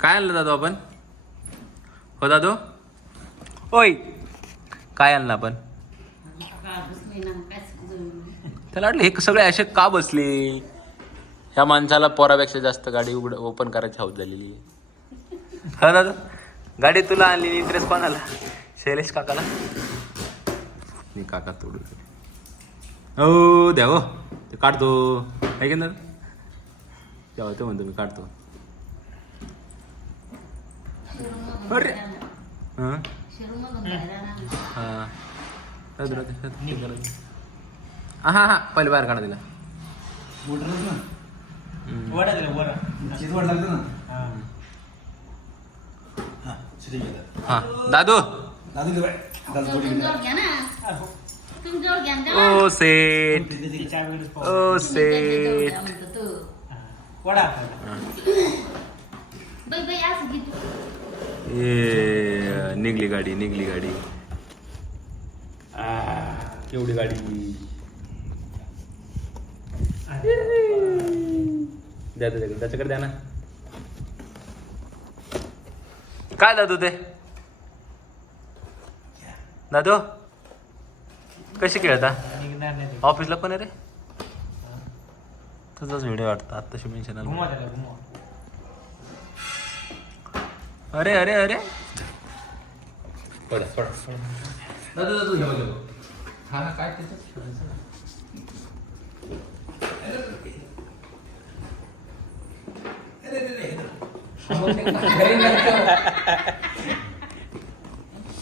काय आणलं दादू आपण? हो दादू ओय काय आणलं आपण? त्याला वाटलं हे सगळे असे का बसले. ह्या माणसाला पोरापेक्षा जास्त गाडी ओपन करायची हौस झालेली. हा दादा गाडी तुला आणली इंटरेस्ट कोणाला? शैलेश काकाला. मी काका तोडू हो द्या हो ते काढतो आहे की ना तेव्हा ते म्हणतो मी काढतो. अरे हां हां हां पहिले बाहेर काढा तिला. हां दादू ओ सेट ओ सेट ये निघली गाडी निघली गाडी. केवढी गाडी द्या त्याच्याकडे द्या ना. काय दादू ते दादू कशी खेळता ऑफिसला पण आहे रे. तुझाच व्हिडिओ वाटता आत्ताशी मेन्शन आला. अरे अरे अरे पडा पडा दादू दादू घेऊ घेऊ. हा काय त्याच्यात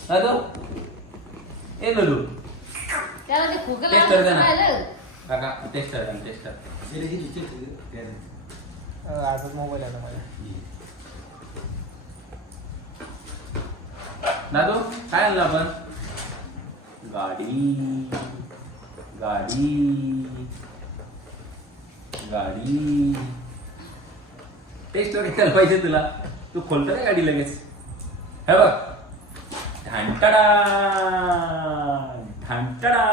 दादू ए ललू टेस्टर दे ना काका. टेस्टर टेस्टर आजच मोबाईल आला माझ्या. दादू काय आणलं आपण? गाडी गाडी गाडी टेस्ट वगैरे त्याला पाहिजे तुला. तू खोलतो काय गाडी लगेच? हे बघ ढांटडा ढांटडा.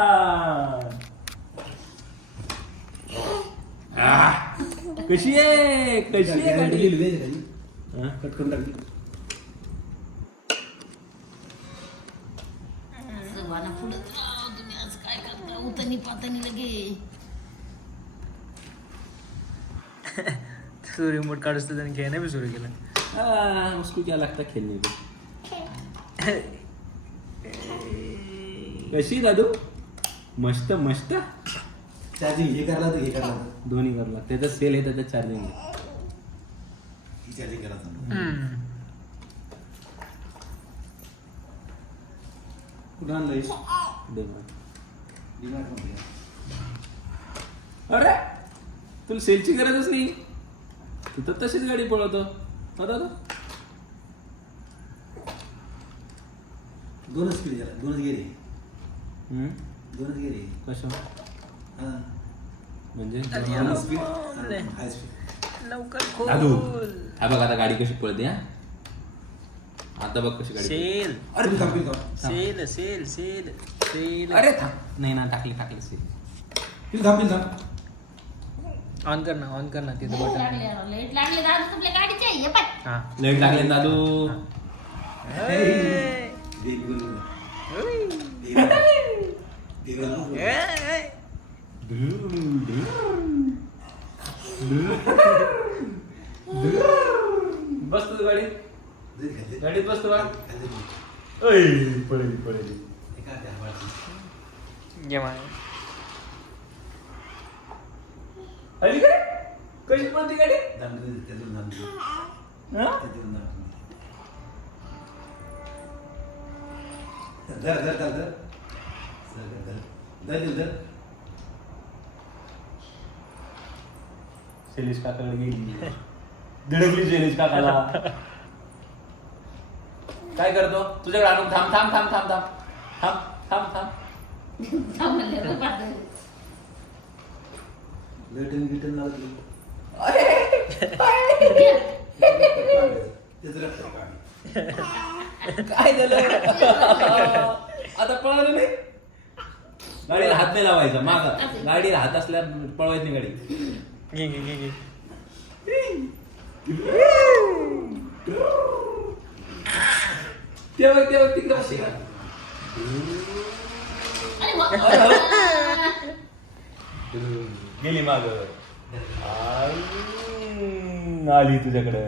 कशी आहे कशी आहे गाडी? कट करून टाकली. रिमोट काढूस तर त्याने खेळणं बी सुरू केलं. उसको क्या लगता खेळणे को? कशी दादू? मस्त मस्त. चार्जिंग हे करला तर हे करला दोन्ही करला. त्याचा सेल आहे त्याचं चार्जिंग आहे. ही चार्जिंग करा. कुठं आणलंय? अरे तुला सेलची गरजच नाही. तू तर तशीच गाडी पळवतो. दादा दोनच स्पीड झाला. दोनच गेले. दोनच गेले कसं हां म्हणजे स्पीड हाय स्पीड. लवकर खोल. दादू हा बघ आता गाडी कशी पळते. हा आता बघ कशी गाडी सेल अरे तू थांब सेल सेल सेल सेल. अरे नाही ना टाकली टाकली सेल. तू थांब ऑन कर ना तिथं बटन. लेट लागले दादू तुमच्या गाडीचे ये पाय. हा लाईट लागले ना दादू. बसतो तू गाडीत बसतो बा. पळली पळली. ये माय अली काय कशी पळते गाडी? शैलेश काकाला गेली. धडकली शैलेश काकाला. काय करतो तुझ्याकडे आणून थांब थांब थांब थांब थांब थांब थांब थांब. रिटर्न लागली. काय झालं आता पळालं नाही. गाडीला हात नाही लावायचा. माग गाडीला हात असल्या पळवायची नाही गाडी. घे घे घे घे. ते बघ तिकडे बस तिकडे. अरे वा. गेली माग आली तुझ्याकडे